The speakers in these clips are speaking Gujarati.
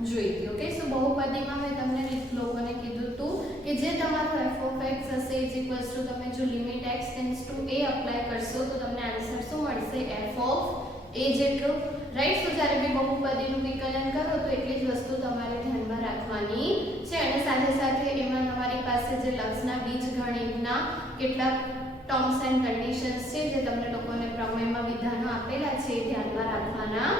જોઈ હતી. ઓકે, સો બહુપદીમાં મેં તમને લોકોને કીધું હતું કે જે તમારું f of x હશે ઇઝ ઇક્વલ્સ ટુ તમે જો limit x tends two a apply કરશો તો તમને આન્સર શું મળશે f of a જેટલો, રાઈટ. સો જ્યારે બી બહુપદીનું વિકલન કરો તો એટલી જ વસ્તુ તમારે ધ્યાનમાં રાખવાની છે. અને સાથે સાથે એમાં તમારી પાસે જે લક્ષના બીજગણિતના કેટલાક ટર્મ્સ એન્ડ કન્ડિશન્સ છે જે તમને લોકોને પ્રમેયમાં વિધાનો આપેલા છે એ ધ્યાનમાં રાખવાના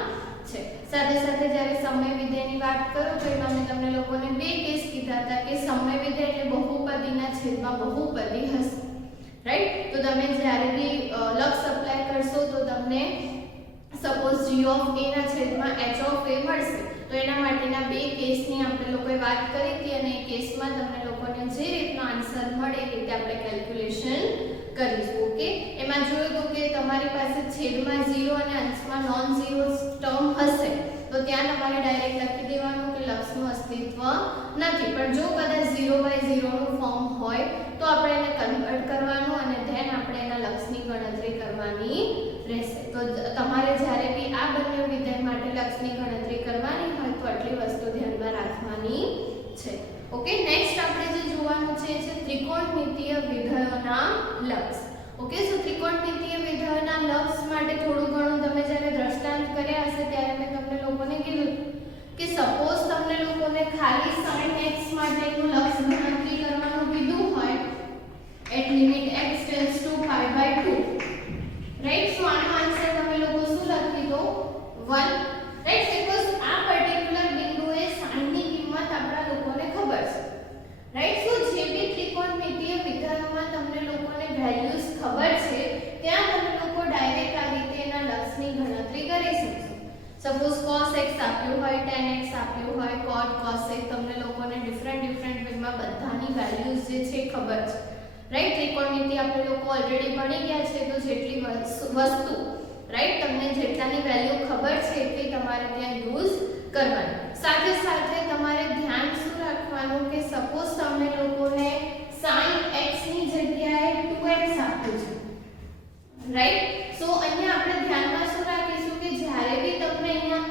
છે. સાથે સાથે જ્યારે સમય વિધેયની વાત કરો તો એમાં મેં તમને લોકોને બે કેસ કીધા હતા કે સમય વિધેય એટલે બહુપદીના છેદમાં બહુપદી હશે, રાઈટ. તો તમે જ્યારે બી લક્ષ અપ્લાય કરશો તો તમને સપોઝ g of a ના છેદમાં h of a મળશે તો એના માટેના બે કેસની આપણે લોકોએ વાત કરી હતી અને એ કેસમાં તમને લોકોને જે રીતનો આન્સર મળે એ રીતે આપણે કેલ્ક્યુલેશન કરીશું. ઓકે, એમાં જોયું તો કે તમારી પાસે છેદમાં 0 અને અંશમાં નોન ઝીરો ટર્મ હશે તો ત્યાં તમારે ડાયરેક્ટ લખી દેવાનું કે લક્ષનું અસ્તિત્વ નથી. પણ જો કદાચ 0/0 નું ફોર્મ હોય તો આપણે એને કન્વર્ટ કરવાનું અને ધેન આપણે એના લક્ષની ગણતરી કરવાની રહેશે. તો તમારે જ્યારે બી આ બંને વિધેય માટે લક્ષની ગણતરી કરવાની હોય તો આટલી વસ્તુ ધ્યાનમાં રાખવાની છે. ઓકે, નેક્સ્ટ આપણે જે જોવાનું છે ત્રિકોણમિતીય વિધેયોના લક્ષ. ઓકે, સો ત્રિકોણમિતીય વિધેયોના લક્ષ માટે થોડું ઘણું તમે જ્યારે દ્રષ્ટાંત કર્યા હશે ત્યારે મેં તમને લોકોને કીધું કે સપોઝ તમને લોકોને ખાલી sin x માટેનું લક્ષ ગણતરી કરવાનું કીધું હોય at limit x tends to π/2, right. So આનો આન્સર તમે લોકો શું લખી દો 1, રાઈટ. બીકોઝ આ પર્ટિક્યુલર બિંદુએ sin ની કિંમત આપણા લોકોને ખબર છે, રાઈટ. સો જે બી ત્રિકોણમિતીય વિધેયોમાં તમને લોકોને વેલ્યુઝ ખબર છે ત્યાં તમે લોકો ડાયરેક્ટ આ રીતે એના લક્ષની ગણતરી કરી શકશો. સપોઝ cos x આપ્યું હોય, tan x આપ્યું હોય, cot cos x તમને લોકોને ડિફરન્ટ વેમાં બધાની વેલ્યુઝ જે છે ખબર છે, રાઈટ. ત્રિકોણમિતિ આપણે લોકો ઓલરેડી ભણી ગયા છે તો જેટલી વસ્તુ, રાઈટ, તમને જેટલાની વેલ્યુ ખબર છે એટલી તમારે ત્યાં યુઝ કરવાની. સાથે સાથે તમારે ધ્યાન શું રાખવાનું કે સપોઝ તમને લોકોને sin x ની જગ્યાએ 2x આપ્યું છે, રાઈટ. સો અહીંયા આપણે ધ્યાનમાં શું રાખીશું કે જ્યારે બી તમને અહીંયા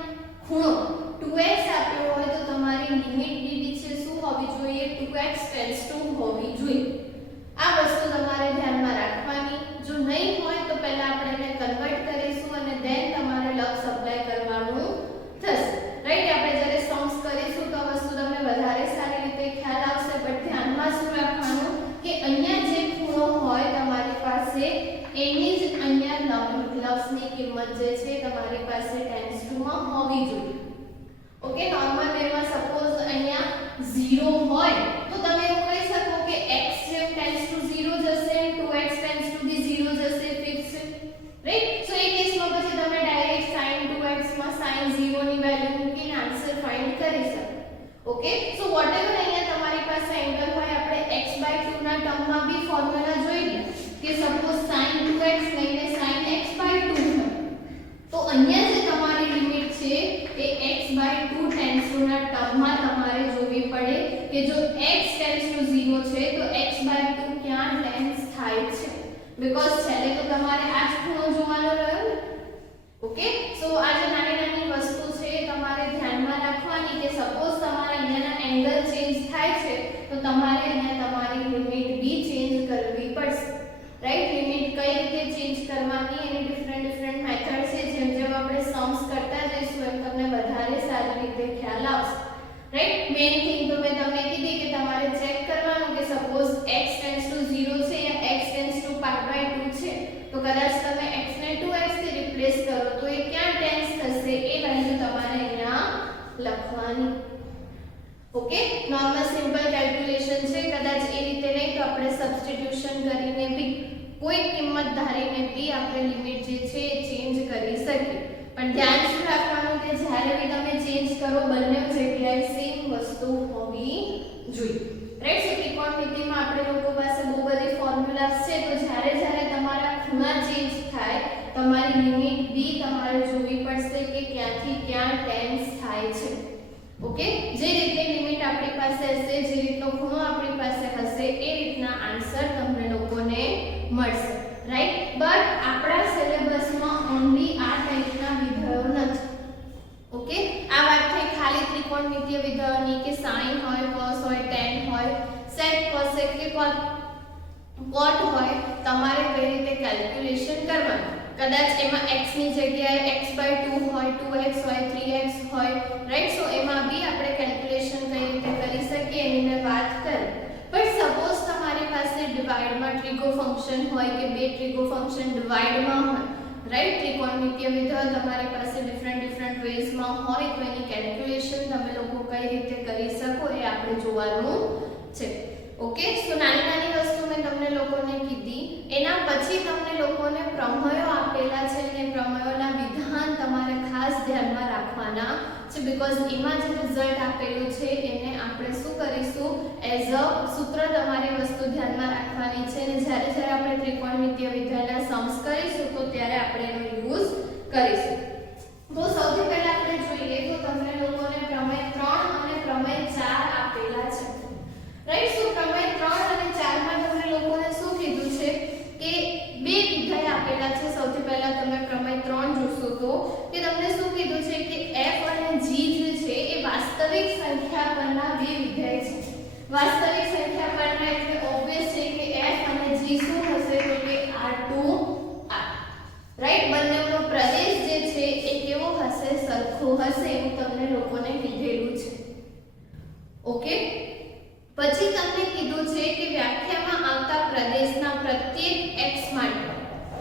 ખૂણો 2x આપ્યો હોય તો તમારી લિમિટ ડીડી છે શું હોવી જોઈએ 2x ટેન્ડ્સ ટુ હોવી જોઈએ. આ વસ્તુ તમારે ધ્યાનમાં રાખવાની. જો નહીં હોય તો પહેલા આપણે એને કન્વર્ટ કરીશું અને ધેન તમારે લક્ષ અપ્લાય કરવાનું થશે, રાઈટ. આપણે જ્યારે સમ્સ કરીશું તો આ વસ્તુ તમને વધારે સારી રીતે ખ્યાલ આવશે. પણ ધ્યાનમાં શું રાખવાનું કે અહીંયા જે ખૂણો હોય તમારી પાસે એની જ અહીંયા લક્ષની કિંમત જે છે તમારી પાસે ટેન્ડ્સ ટુ માં હોવી જોઈએ. ઓકે, નોર્મલ વેમાં સપોઝ અહીંયા 0 હોય તો તમે એવું કહી શકો કે x જેમ ટેન્ડ્સ ટુ 0 જશે, 2x ટેન્ડ્સ ટુ બી 0 જશે, ફિક્સ છે, રાઈટ. સો એ કેસમાં પછી તમે ડાયરેક્ટ sin 2x માં sin 0 ની વેલ્યુ મૂકીને આન્સર ફાઇન્ડ કરી શકો. ઓકે, સો વોટએવર અહીંયા તમારી પાસે એંગલ હોય આપણે x/2 ના ટર્મમાં બી ફોર્મ્યુલા જોઈ ગયા કે સપોઝ sin 2x લઈને sin x/2 હોય તો અહીંયા જે તમારી લિમિટ છે એ x/2 ટેન્ડ્સ ટુ ના ટર્મમાં તમારે જોવી પડે કે જો x ટેન્ડ્સ ટુ 0 છે તો x/2 ક્યાં ટેન્ડ્સ થાય છે, બીકોઝ છેલ્લે તો તમારે આ જ ખૂણો જોવાનો રહ્યો ને. ઓકે, સો આ જે નાની વસ્તુ છે તમારે ધ્યાનમાં રાખવાની કે સપોઝ તમારે અહીંયાના એંગલ ચેન્જ થાય છે તો તમારે અહીંયા તમારી લિમિટ બી ચેન્જ કરવી પડશે, રાઈટ. લિમિટ કઈ રીતે ચેન્જ કરવાની એની ડિફરન્ટ મેથડ છે. જેમ જેમ આપણે સમ્સ કરતા જઈશું એમ તમને વધારે સારી રીતે ખ્યાલ આવશે, રાઈટ. મેઇન થિંગ તો મેં તમને કીધી કે તમારે ચેક કરવાનું કે સપોઝ x ટેન્ડ્સ ટુ 0 છે યા x ટેન્ડ્સ ટુ π/2 છે તો કદાચ તમે x ને 2x થી રિપ્લેસ કરો તો એ ક્યાં ટેન્ડ્સ થશે એ વેલ્યુ તમારે અહીંયા લખવાની. ઓકે, નોર્મલ સિમ્પલ કેલ્ક્યુલેશન છે. કદાચ એ રીતે નહીં તો આપણે સબસ્ટિટ્યુશન કરીને બી કોઈ કિંમત ધારીને બી આપણે લિમિટ જે છે એ ચેન્જ કરી શકીએ. પણ ધ્યાન શું રાખવાનું કે જ્યારે બી તમે ચેન્જ કરો બંને જગ્યાએ સેમ વસ્તુ હોવી જોઈએ, રાઈટ. સો ત્રિકોણમિતિમાં આપણે લોકો પાસે બહુ બધી ફોર્મ્યુલાસ છે તો જ્યારે તમારા ખૂણા ચેન્જ થાય તમારી લિમિટ બી તમારે જોવી પડશે કે ક્યાંથી ક્યાં ટેન્ડ્સ થાય છે. ઓકે, જે રીતે લિમિટ આપણી પાસે હશે, જે રીતનો ખૂણો આપણી પાસે હશે એ રીતના આન્સર તમને લોકોને મળશે, રાઈટ. બટ આપણા સિલેબસમાં ઓન્લી આ ટાઈપના વિધેયો નથી. ઓકે, આ વાત થઈ ખાલી ત્રિકોણમિતિ કોટ હોય તમારે કઈ રીતે કેલ્ક્યુલેશન કરવાનું. કદાચ એમાં x ની જગ્યાએ x/2 હોય, 2x હોય, 3x હોય, રાઈટ. સો એમાં બી આપણે કેલ્ક્યુલેશન કઈ રીતે કરી શકીએ એની મેં વાત કરી. બટ સપોઝ તમારી પાસે ડિવાઇડમાં ટ્રિગો ફંક્શન હોય કે બે ટ્રિગો ફંક્શન ડિવાઇડમાં હોય, રાઈટ. ત્રિકોણમિતીય વિધેય તમારી પાસે ડિફરન્ટ વેઝમાં હોય તો એની કેલ્ક્યુલેશન તમે લોકો કઈ રીતે કરી શકો એ આપણે જોવાનું છે. ઓકે. સો નાની વસ્તુ મેં તમને લોકોને કીધી. એના પછી તમને લોકોને પ્રમેયો આપેલા છે અને પ્રમેયોના વિધાન તમારે ખાસ ધ્યાનમાં રાખવાના છે, બીકોઝ એમાં જે રિઝલ્ટ આપેલું છે એને આપણે શું કરીશું એઝ અ સૂત્ર તમારી વસ્તુ ધ્યાનમાં રાખવાની છે અને જ્યારે આપણે ત્રિકોણમિતીય વિધેયના સમ્સ કરીશું તો ત્યારે આપણે એનો યુઝ કરીશું. તો સૌથી પહેલા આપણે જોઈએ તો તમને લોકોને પ્રમેય 3 અને પ્રમેય 4 આપેલા છે, રાઈટ. સો પ્રમેય 3 અને 4 માં તમને લોકોને શું કીધું છે કે બે વિધેય આપેલા છે. સૌથી પહેલા તમે પ્રમેય 3 જોશો તો કે તમને શું કીધું છે કે f અને g જે છે એ વાસ્તવિક સંખ્યા પરના બે વિધેય છે. વાસ્તવિક સંખ્યા પરના એટલે ઓબ્વિયસ છે કે f અને g શું હશે તો કે r2 r, રાઈટ. બંનેનો પ્રદેશ જે છે એ કેવો હશે, સરખો હશે એવું તમને લોકોને કીધેલું છે. ઓકે. પછી તમને કીધું છે કે વ્યાખ્યામાં આવતા પ્રદેશના પ્રત્યેક x માટે,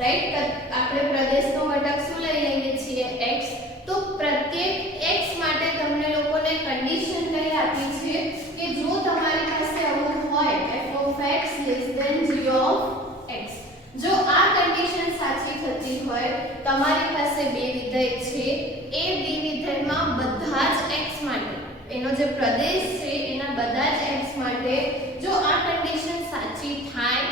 રાઈટ. આપણે પ્રદેશનો ઘટક શું લઈ લઈએ છીએ x. તો પ્રત્યેક x માટે તમને લોકોને કન્ડિશન કઈ આપી છે કે જો તમારી પાસે આવું હોય f(x) g of x, જો આ કન્ડિશન સાચી થતી હોય, તમારી પાસે બે વિધેય છે, એ બે વિધેયમાં બધા જ x માટે એનો જે પ્રદેશ છે એના બધા જ x માટે જો આ કન્ડિશન સાચી થાય,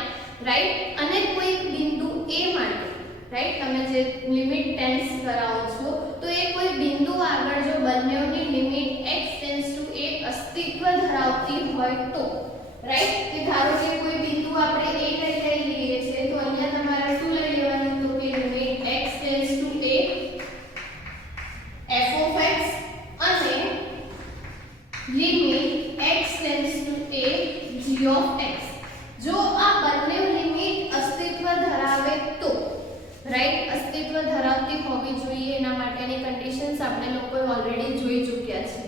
રાઈટ, અને કોઈ બિંદુ a માટે, રાઈટ, તમે જે લિમિટ ટેન્સ કરાવો છો તો એ કોઈ બિંદુ આગળ જો બંનેની લિમિટ x → a અસ્તિત્વ ધરાવતી હોય તો, રાઈટ, કે ધારો કે કોઈ બિંદુ આપણે a લઈ લઈએ છે તો અહીંયા તમારે શું લઈ લેવાનું તો કે લિમિટ x → a f(x) અને limit x → a g of x. જો આ બંને લિમિટ અસ્તિત્વ ધરાવે તો, રાઈટ, અસ્તિત્વ ધરાવતી હોવી જોઈએ એના માટેની કન્ડિશન્સ આપણે લોકોએ ઓલરેડી જોઈ ચૂક્યા છે,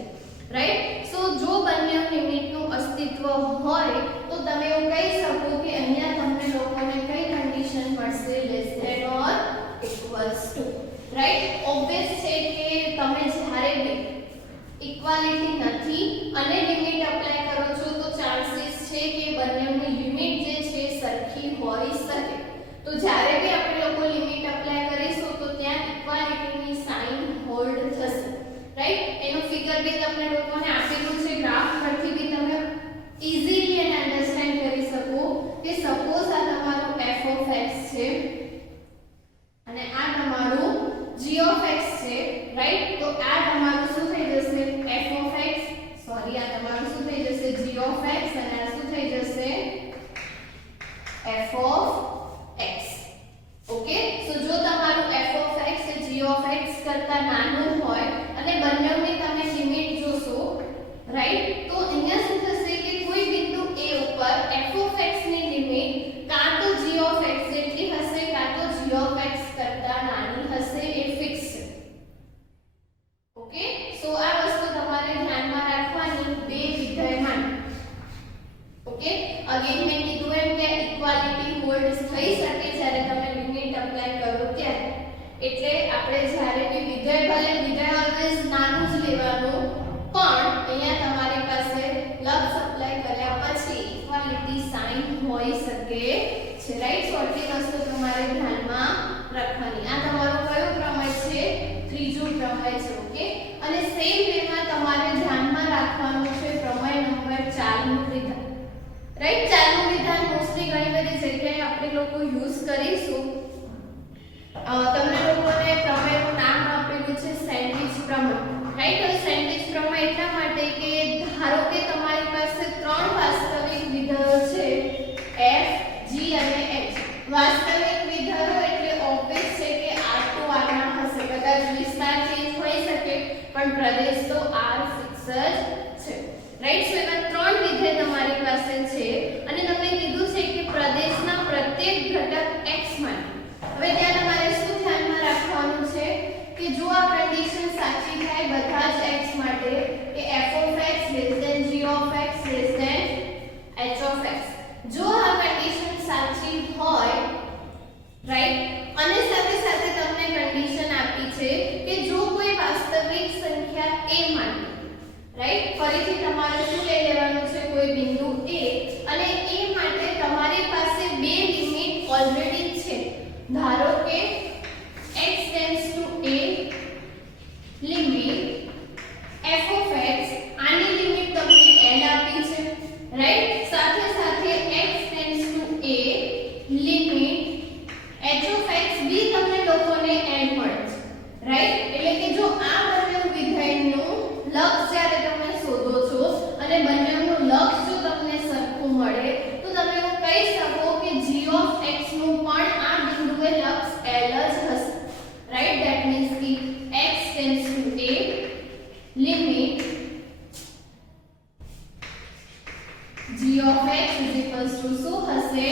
રાઈટ. સો જો બંને લિમિટનું અસ્તિત્વ હોય તો તમે એવું કહી શકો કે અહીંયા તમને લોકોને કઈ કન્ડિશન મળશે less than or equals to, right. Obvious છે કે તમે જ્યારે બી ઇક્વાલિટી નથી અને લિમિટ એપ્લાય કરો છો તો ચાન્સીસ છે કે બંનેની લિમિટ જે છે સરખી હોઈ શકે. તો જ્યારે બી આપણે લોકો લિમિટ એપ્લાય કરીશું તો ત્યાં ઇક્વાલિટીની સાઇન હોલ્ડ થશે, રાઈટ. એનો ફિગર બી તમને લોકોને આપેલું છે, ગ્રાફ પરથી બી તમે ઈઝીલી એને અન્ડરસ્ટેન્ડ કરી શકો કે સપોઝ આ તમારું f(x) છે અને આ તમારું g of x છે, રાઈટ. તો આ તમારું શું થઈ જશે f(x), સોરી, આ તમારું શું થઈ જશે g of x અને આ શું થઈ જશે f of x. ઓકે. સો જો તમારું f of x A g of x કરતા નાનું હોય અને બંનેની તમે લિમિટ જોશો, રાઈટ, તો અહીંયા શું થશે કે કોઈ બિંદુ a ઉપર f of x ની લિમિટ કાં તો g of x જેટલી હશે કાં તો g of x કરતા નાની હશે, એ ફિક્સ છે. ઓકે. સો આ વસ્તુ તમારે ધ્યાનમાં રાખવાની બે વિધેય માટે. ઓકે. અગેન મેં કીધું એમ કે ઇક્વાલિટી હોલ્ડ થઈ શકે જ્યારે તમે લિમિટ એપ્લાય કરો ત્યારે. એટલે આપણે જ્યારે બી વિધેય, ભલે વિધેય ઓલવેઝ નાનું જ લેવાનું, પણ અહીંયા તમારી પાસે લક્ષ એપ્લાય કર્યા પછી ઇક્વાલિટી સાઇન હોઈ શકે છે, રાઈટ. સો આટલી વસ્તુ તમારે ધ્યાનમાં રાખવાની. આ તમારું કયું પ્રમેય છે? ત્રીજું પ્રમેય છે. ઓકે. અને સેમ વેમાં તમારે ધ્યાનમાં રાખવાનું છે પ્રમેય નંબર 4 નું વિધાન, રાઈટ. 4 નું વિધાન મોસ્ટલી ઘણી બધી જગ્યાએ આપણે લોકો યુઝ કરીશું. તમને લોકોને પ્રમેયનું નામ આપેલું છે સેન્ડવિચ પ્રમેય, રાઈટ. હવે સેન્ડવિચ પ્રમેય એટલા માટે કે ધારો કે તમારી પાસે ત્રણ વાસ્તવિક વિધેયો છે f, g અને h. વાસ્તવિક વિધેયો એટલે ઓબ્વિયસ છે કે r2 r માં હશે, કદાચ વિસ્તાર ચેન્જ હોઈ શકે પણ પ્રદેશ તો r ફિક્સ જ છે, રાઈટ. સો એવા ત્રણ વિધેય તમારી પાસે છે અને તમને of x is equals to શું હશે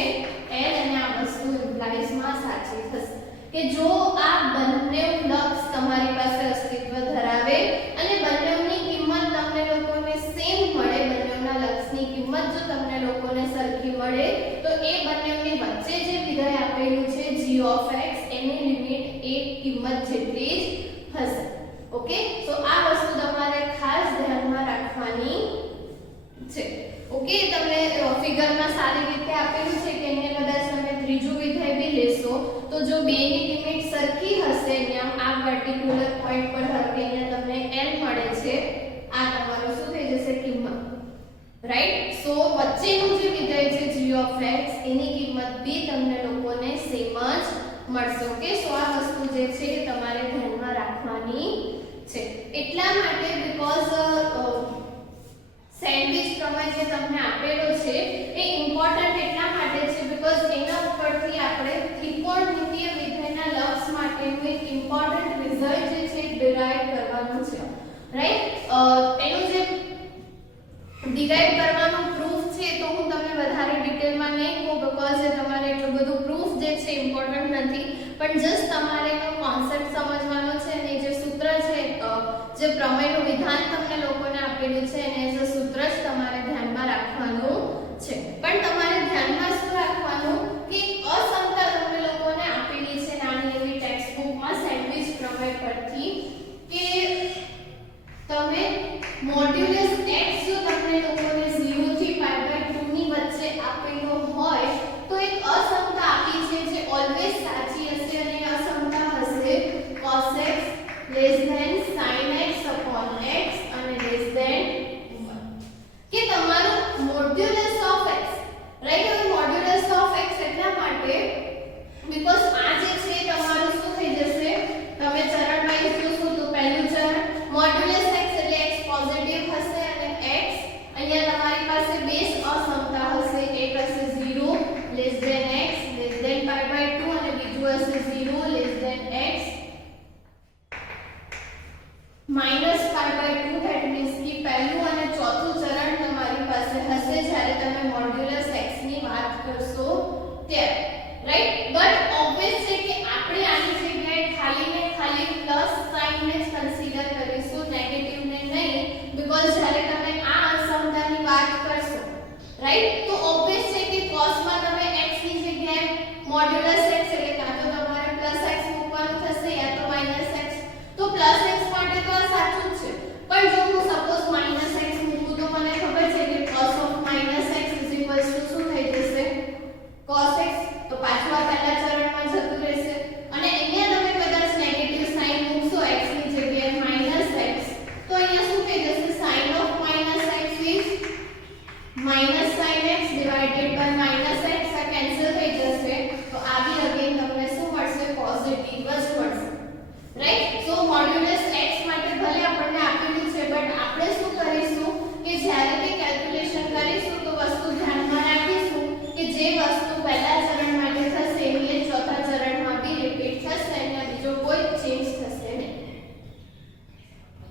l અને આ વસ્તુ ઇમ્પ્લાઇઝ માં સાચી થશે કે જો આ બંને લક્ષ તમારી પાસે અસ્તિત્વ ધરાવે અને બંનેની કિંમત તમને લોકોને સેમ મળે બંનેના લક્ષની કિંમત જો તમને લોકોને સરખી મળે તો એ બંનેની વચ્ચે જે વિધેય આપેલું છે g of x એની લિમિટ એ કિંમત જેટલી જ હશે ઓકે સો આ વસ્તુ તમારે ખાસ ધ્યાનમાં રાખવાની છે ઓકે તમને ફિગરમાં સારી રીતે આપેલું છે કે અહીંયા કદાચ તમે ત્રીજું વિધેય બી લેશો તો જો બેની લિમિટ સરખી હશે અહીંયા આ પર્ટિક્યુલર પોઈન્ટ પર ધારો કે અહીંયા તમને l મળે છે આ તમારું શું થઈ જશે કિંમત રાઈટ સો વચ્ચેનું જે વિધેય છે g of x એની કિંમત બી તમને લોકોને સેમ જ મળશે ઓકે સો આ વસ્તુ જે છે એ તમારે ધ્યાનમાં રાખવાની છે એટલા માટે બીકોઝ સેન્ડવિચ પ્રમેય જે તમને આપેલો છે એ ઇમ્પોર્ટન્ટ એટલા માટે છે બીકોઝ એના ઉપરથી આપણે ત્રિકોણમિતીય વિધેયના લક્ષ માટેનું એક ઇમ્પોર્ટન્ટ રિઝલ્ટ જે છે ડિરાઈવ કરવાનું છે રાઈટ એનું જે ડિરાઈવ કરવાનું પ્રૂફ છે તો હું તમને વધારે ડિટેલમાં નહીં કહું બીકોઝ એ તમારે એટલું બધું પ્રૂફ જે છે ઇમ્પોર્ટન્ટ નથી પણ જસ્ટ તમારે એનો કોન્સેપ્ટ સમજવાનો છે અને જે સૂત્ર છે જે પ્રમેયનું વિધાન તમને લોકોને આપેલું છે અને એઝ અ સૂત્ર જ તમારે ધ્યાનમાં રાખવાનું છે પણ તમારે ધ્યાનમાં શું રાખવાનું કે અસમતા તમને લોકોને આપેલી છે નાની એવી ટેક્સ્ટ બુકમાં સેન્ડવિચ પ્રમેય પરથી કે તમે મોડ્યુલસ x જો તમને લોકોને 0 થી π/2 ની વચ્ચે આપેલો હોય તો એક અસમતા આપી છે જે ઓલવેઝ સાચી હશે અને અસમતા હશે cos x sin x x અને > 1 કે તમારું મોડ્યુલસ ઓફ x રાઈટ હવે મોડ્યુલસ ઓફ x એટલા માટે બીકોઝ આ જે છે તમારું શું થઈ જશે તમે ચરણ વાઇઝ જોશો તો પહેલું ચરણ મોડ્યુલસ x એટલે x પોઝિટિવ હશે અને x અહીંયા તમારી પાસે બેઝ અસમતા હશે એક હશે 0 x π/2 અને બીજું હશે 0 x -π/2 ધેટ મીન્સ કે પહેલું અને ચોથું ચરણ તમારી પાસે હશે જ્યારે તમે મોડ્યુલસ x ની વાત કરશો ત્યારે રાઈટ બટ ઓબ્વિયસ છે કે આપણે આની જગ્યાએ ખાલી ને ખાલી પ્લસ સાઇન ને જ કન્સિડર કરીશું નેગેટિવ ને નહીં બીકોઝ જ્યારે તમે આ અસમતાની વાત કરશો રાઈટ તો ઓબ્વિયસ છે કે cos માં તમે x ની જગ્યાએ મોડ્યુલસ x એટલે કાં તો તમારે પ્લસ x મૂકવાનું થશે યા તો માઈનસ x તો પ્લસ x માટે તો આ સાચું જ છે પણ જો હું સપોઝ માઈનસ x મૂકું તો મને ખબર છે કે cos of -x શું થઈ જશે cos x તો પાછું આ પહેલા ચરણમાં જતું રહેશે અને અહીંયા તમે કદાચ નેગેટિવ સાઇન મૂકશો x ની જગ્યાએ -x તો અહીંયા શું થઈ જશે sin of -x is -sin x divided by -x આ કેન્સલ થઈ જશે તો આ બી અગેન તમને શું મળશે પોઝિટિવ જ મળશે રાઈટ સો મોડ્યુલસ x માટે ભલે આપણને આપેલું છે બટ આપણે શું કરીશું કે જ્યારે બી કેલ્ક્યુલેશન કરીશું તો વસ્તુ ધ્યાનમાં રાખીશું કે જે વસ્તુ પહેલા ચરણ માટે થશે એ ચોથા ચરણમાં બી રિપીટ થશે અને બીજો કોઈ ચેન્જ થશે નહીં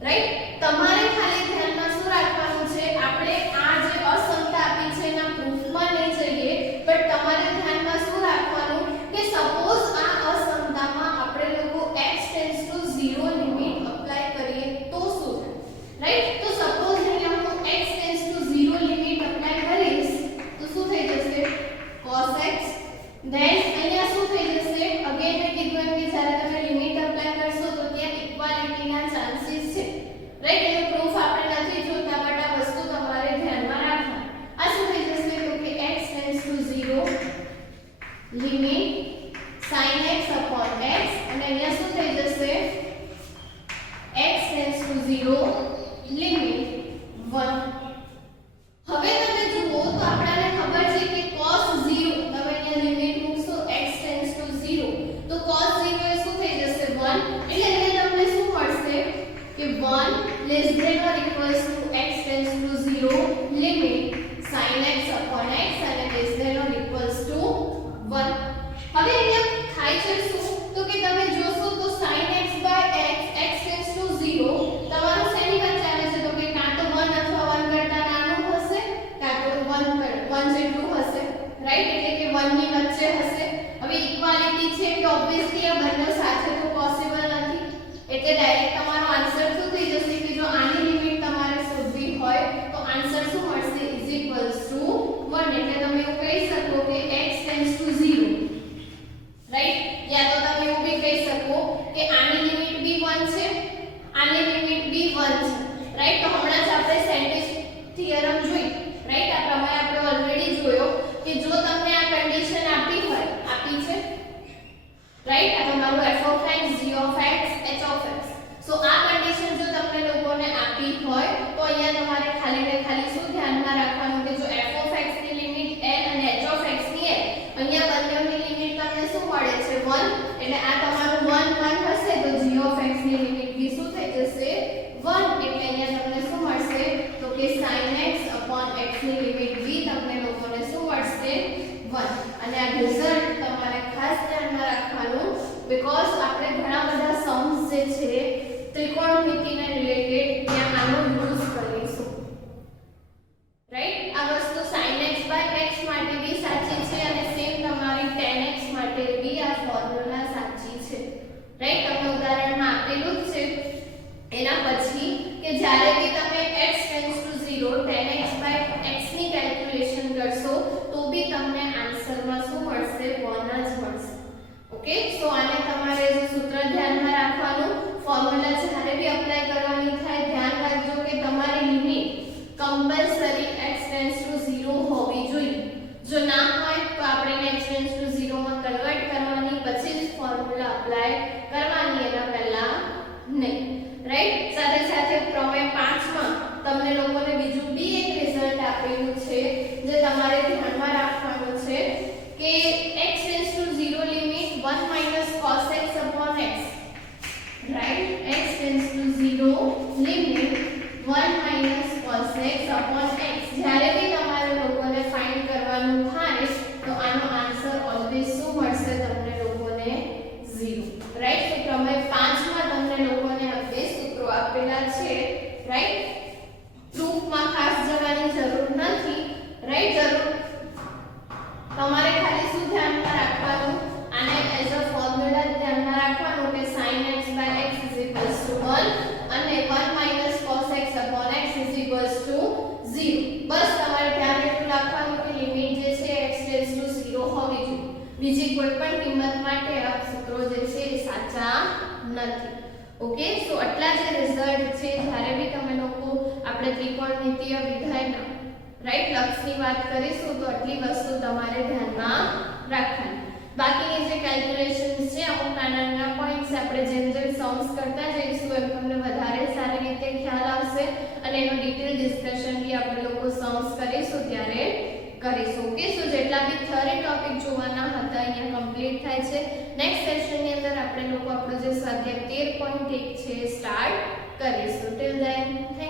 રાઈટ તમારે ખાલી ધ્યાનમાં શું રાખવાનું છે આપણે આ જે અસમતા આપી છે એના પ્રૂફમાં નહીં જઈએ બટ તમારે ધ્યાનમાં શું રાખવાનું કે સપોઝ આ અસમતામાં આપણે લોકો x tends two 0 limit apply કરીએ તો શું થાય રાઈટ તો સપોઝ અહીંયા હું x tends two 0 limit apply કરીશ તો શું થઈ જશે cos x then અહીંયા શું થઈ જશે અગેન મેં કીધું એમ કે જ્યારે તમે લિમિટ અપ્લાય કરશો તો ત્યાં ઇક્વાલિટીના ચાન્સીસ છે રાઈટ એનો પ્રૂફ આપણે નથી જોતા બટ આ વસ્તુ તમારે ધ્યાનમાં રાખવાની આ શું થઈ જશે તો કે x tends two 0 limit sin x x અને અહીંયા શું થઈ જશે x ટેન્ડ્સ ટુ 0 લિમિટ 1 હવે તમે જુઓ તો આપણને ખબર છે કે cos 0 તમે અહીંયા લિમિટ મૂકશો x ટેન્ડ્સ ટુ 0 તો cos 0 એ શું થઈ જશે 1 એટલે અહીંયા તમને શું મળશે કે 1 less than or equals to x tends to 0 limit sin x upon x અને less than or equals to 1 હવે અહીંયા થાય છે શું તો કે તમે જોશો તો sin x by x x tends to 0 તમારું શેની વચ્ચે આવે છે તો કે કાં તો 1 અથવા 1 કરતા નાનું હશે કાં તો 1 રાઈટ, એટલે કે 1 ની વચ્ચે હશે. હવે ઇક્વાલિટી છે એટલે ઓબ્વિયસલી આ બંને સાથે તો પોસિબલ નથી, એટલે ડાયરેક્ટ તમારો આન્સર શું થઈ જશે કે જો આની લિમિટ તમારે શોધવી હોય તો આન્સર શું મળશે = 1. એટલે તમે એવું કહી શકો કે x → 0, રાઈટ, યા તો તમે એવું બી કહી શકો કે આની લિમિટ બી 1 છે, આની લિમિટ બી 1 છે, રાઈટ. તો હમણાં જ આપણે સેન્ડવિચ થિયરમ જોઈ, રાઈટ, આ પ્રમાણે આપણે ઓલરેડી જોયો કે જો તમને આ કન્ડિશન આપી છે, રાઈટ, આ તમારું f of x, g of x, h of x. સો આ કન્ડિશન જો તમને લોકોને આપી હોય તો અહીંયા તમારે ખાલી ને ખાલી શું ધ્યાનમાં રાખવાનું કે જો f of x ની લિમિટ l અને h of x ની l, અહીંયા બંનેની લિમિટ તમને શું મળે છે 1, એટલે આ તમારું 1 1 હશે તો g of x ની લિમિટ બી શું થઈ જશે 1, એટલે અહીંયા તમને શું મળશે તો કે sin x upon x ની લિમિટ બી તમને લોકોને શું મળશે 1. અને આ રિઝલ્ટ તમારે ખાસ ધ્યાનમાં રાખવાનું બીકોઝ આપણે ઘણા બધા સમ્સ જે છે ત્રિકોણમિતિને રિલેટેડ ત્યાં આનો યુઝ કરીશું, રાઈટ. આ વસ્તુ sin x / x માટે બી સાચી છે અને સેમ તમારી tan x માટે બી આ ફોર્મ્યુલા સાચી છે, રાઈટ. તમને ઉદાહરણમાં આપેલું જ છે એના પછી કે જ્યારે બી તમે x → 0 tan x / x ની કેલ્ક્યુલેશન કરશો તો બી તમને આન્સરમાં શું મળશે 1 જ મળશે. ઓકે, સો આને તમારે જે સૂત્ર ધ્યાનમાં રાખવાનું, ફોર્મ્યુલા જ્યારે બી એપ્લાય કરવાની થાય ધ્યાન રાખજો કે તમારી લિમિટ કમ્પલસરી x → 0 હોવી જોઈએ. જો ના હોય તો આપણે x → 0 માં કન્વર્ટ કરવાની, પછી જ ફોર્મ્યુલા એપ્લાય કરવાની, એના પહેલા નહીં, રાઈટ. સાથે સાથે પ્રમેય 5 માં તમને લોકોને બીજું બી એક રિઝલ્ટ આપેલું છે જે તમારે ધ્યાનમાં રાખવાનું છે કે x → 0 limit 1 - cos x upon x, right. x → 0 limit 1 - cos x upon x જ્યારે બી તમારે લોકોને ફાઇન્ડ કરવાનું થાય તો આનો આન્સર ઓલવેઝ શું મળશે તમને લોકોને 0, રાઈટ. તો પ્રમેય 5 માં તમને લોકોને આ બે સૂત્રો આપેલા છે, રાઈટ. પ્રૂફમાં ખાસ જવાની જરૂર નથી, રાઈટ. જરૂર તમારે ખાલી શું ધ્યાનમાં રાખવાનું, આને એઝ અ ફોર્મ્યુલા ધ્યાનમાં રાખવાનું કે sin x / x = 1 અને 1 - cos x upon x = 0. બસ તમારે ધ્યાન એટલું રાખવાનું કે લિમિટ જે છે x → 0 હોવી જોઈએ, બીજી કોઈ પણ કિંમત માટે આ સૂત્રો જે છે એ સાચા નથી. ઓકે, સો આટલા જે રિઝલ્ટ છે જ્યારે બી તમે લોકો આપણે ત્રિકોણમિતિય વિધેયના રાઈટ લક્ષની વાત કરીશું તો આટલી વસ્તુ તમારે ધ્યાનમાં રાખવાની. બાકીની જે કેલ્ક્યુલેશન્સ છે અમુક નાના પોઈન્ટ્સ આપણે જેમ જેમ સમ્સ કરતા જઈશું એમ તમને વધારે સારી રીતે ખ્યાલ આવશે અને એનો ડિટેલ ડિસ્કશન બી આપણે લોકો સમ્સ કરીશું ત્યારે કરીશું. ઓકે, સો જેટલા બી થિયરી ટોપિક જોવાના હતા અહીંયા કમ્પ્લીટ થાય છે. નેક્સ્ટ સેશનની અંદર આપણે લોકો આપણો જે સ્વાધ્યાય 13.1 છે સ્ટાર્ટ કરીશું. Till then thank